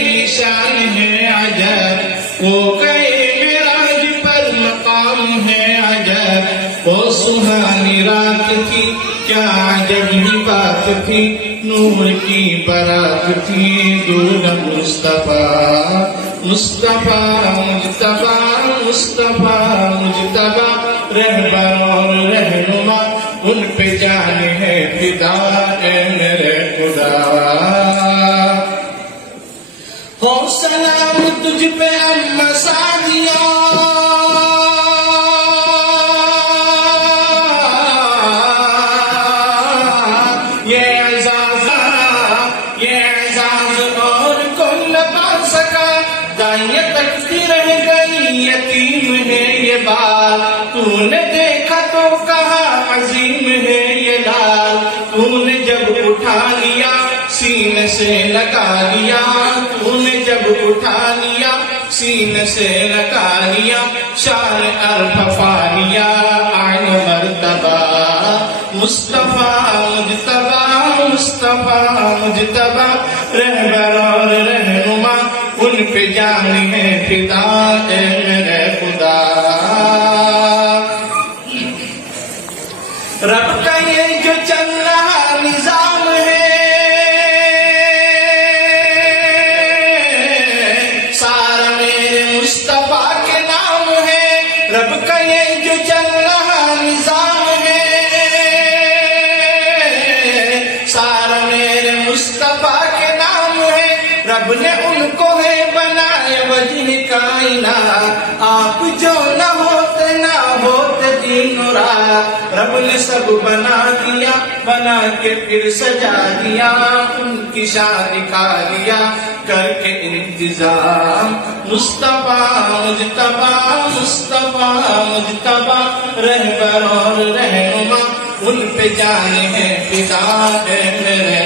یہ شان ہے عجب، وہ گئے معراج پر مقام ہے عجب، وہ سہانی رات تھی کیا عجب ہی بات تھی، نور کی برات تھی دور مصطفیٰ، مصطفیٰ مجتبیٰ، مصطفیٰ مجتبیٰ، رہبر اور رہنما ان پہ جان ہے فدا، اے میرے خدا۔ ہو سلام تجھ پہ اما سعدیہ، دائیں تکتی رہ گئی یتیم ہے یہ بال، تو نے دیکھا تو کہا عظیم ہے یہ لال، تو نے جب اٹھا لیا سینے سے لگا لیا، تو نے جب اٹھا لیا سینے سے لگا لیا، شان ارففا لیا آئین مرتبہ، مصطفیٰ مجتبیٰ، مصطفیٰ مجتبیٰ، رہبر اور رہنما ان پہ جان ہے فدا، اے میرے خدا۔ رب کا یہ جو چل رہا نظام ہے، سارا میرے مصطفیٰ کے نام ہے، رب کا یہ جو چل رہا نظام ہے، سارا میرے مصطفیٰ کے نام ہے، رب نے ان کو ہے بنائے وجہ کائنات، آپ جو نہ ہوتے دن و رات، رب نے سب بنا دیا، بنا کے پھر سجا دیا، ان کی شان دکھا لیا کر کے انتظام، مصطفیٰ مجتبیٰ، مصطفیٰ مجتبیٰ، رہبر اور رہنما ان پہ جان ہے فدا، اے میرے